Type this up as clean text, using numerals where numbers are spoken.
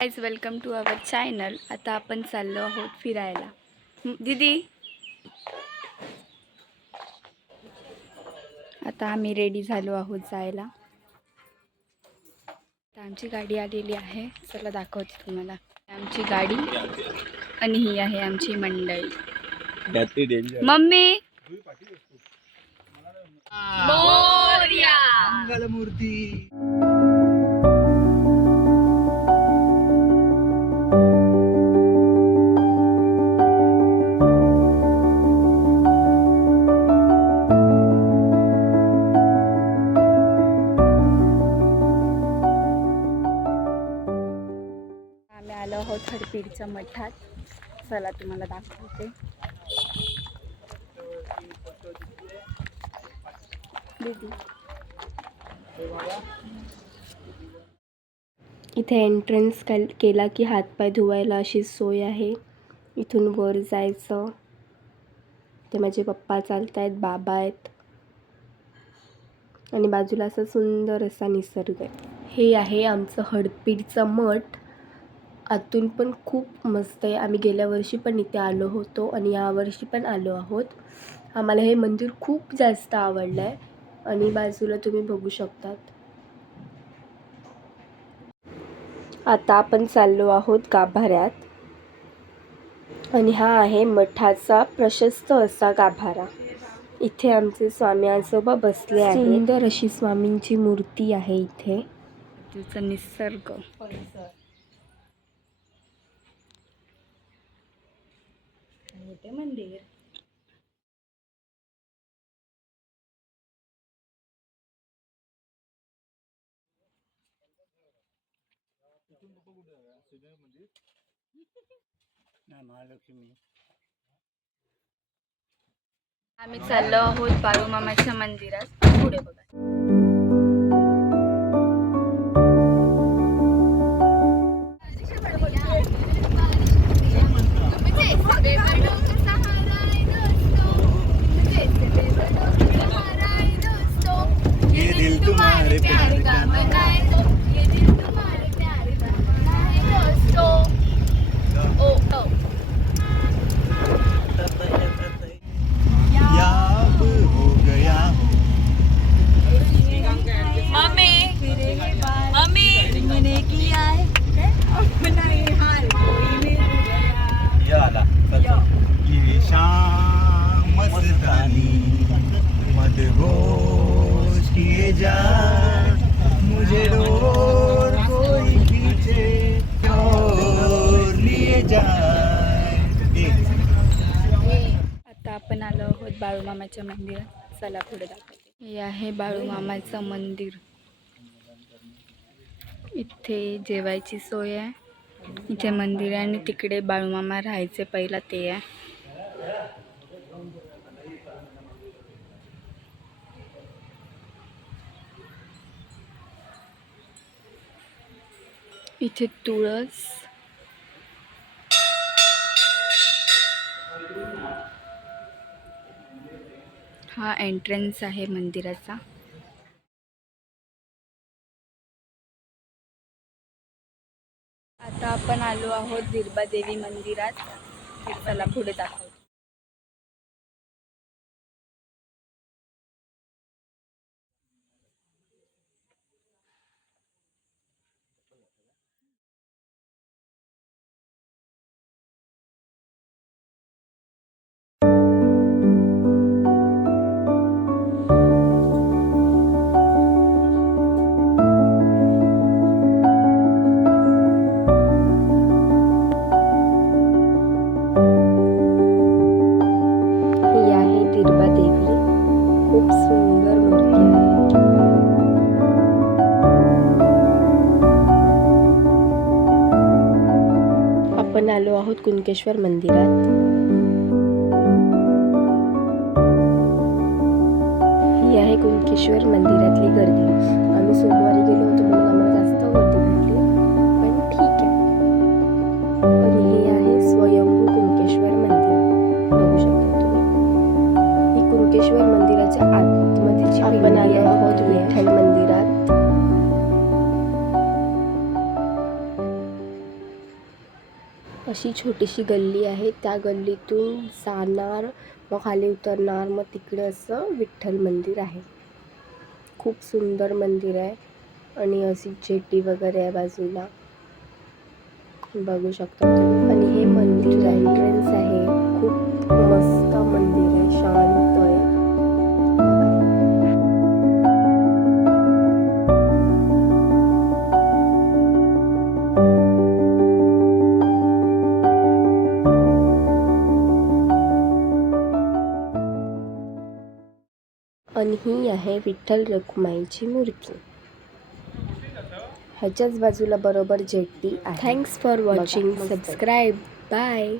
Guys welcome to our channel. आता आपण चाललो आहोत फिरायला. दीदी आता आम्ही रेडी झालो आहोत जायला. आता आमची गाडी आलेली आहे. चला दाखवते तुम्हाला आमची गाडी. आणि ही आहे आमची मंडळी. मम्मी मोरया मंगलमूर्ती. आलो आहोत हडपीडच्या मठात. चला तुम्हाला दाखवते. इथे एंट्रन्स केला की हातपाय धुवायला अशी सोय आहे. इथून वर जायचं. ते माझे पप्पा चालत आहेत, बाबा आहेत आणि बाजूला असा सुंदर असा निसर्ग आहे. हे आहे आमचं हडपीडचं मठ. आतून पण खूप मस्त आहे. आम्ही गेल्या वर्षी पण इथे आलो होतो आणि यावर्षी पण आलो आहोत. आम्हाला हे मंदिर खूप जास्त आवडलं आहे आणि बाजूला तुम्ही बघू शकतात. आता आपण चाललो आहोत गाभाऱ्यात आणि हा आहे मठाचा प्रशस्त असा गाभारा. इथे आमचे स्वामी आजोबा बसले आहेत. सुंदर अशी स्वामींची मूर्ती आहे इथे. तुझा निसर्ग ते मंदिर. आम्ही चाललो आहोत बाळूमामाच्या मंदिरात. पुढे बघा. मुझे और कोई पीछे और लिए जाए. आता आपण आलो आहोत बाळूमामाच्या मंदिरात. चला पुढे दाखवते. हे आहे बाळूमामाचं मंदिर. इथे जेवायची सोय आहे. इथे मंदिर आहे आणि तिकडे बाळूमामा राहायचे पहिला ते आहे. इथे तुळस. हा एंट्रन्स आहे मंदिराचा. आता आपण आलो आहोत दिरबादेवी मंदिरात. चला पुढे दाखवतो. खूप सुंदर मूर्ती आहे. आपण आलो आहोत कुणकेश्वर मंदिरात. ही आहे कुणकेश्वर मंदिरातली गर्दी. आम्ही सोमवारी गेलो होतो म्हणून आम्हाला जास्त गर्दी भेटली, पण ठीक आहे. आणि हे आहे स्वयंभू कुणकेश्वर मंदिर. बघू शकता तुम्ही. ही कुणकेश्वर मंदिराच्या आतमध्येची आपण आलो आहोत विठ्ठल मंदिरात. अशी छोटीशी गल्ली आहे. त्या गल्लीतून जाणार, मग खाली उतरणार, मग तिकडे असं विठ्ठल मंदिर आहे. खूप सुंदर मंदिर आहे आणि अशी जेटी वगैरे आहे बाजूला, बघू शकता तुम्ही. आणि हे मंदिर एंट्रन्स आहे. खूप मस्त मंदिर आहे, शांत आहे. आणि ही आहे विठ्ठल रखुमाईची मूर्ती. ह्याच्याच बाजूला बरोबर जेट्टी आहे. Thanks for watching. Subscribe. Bye.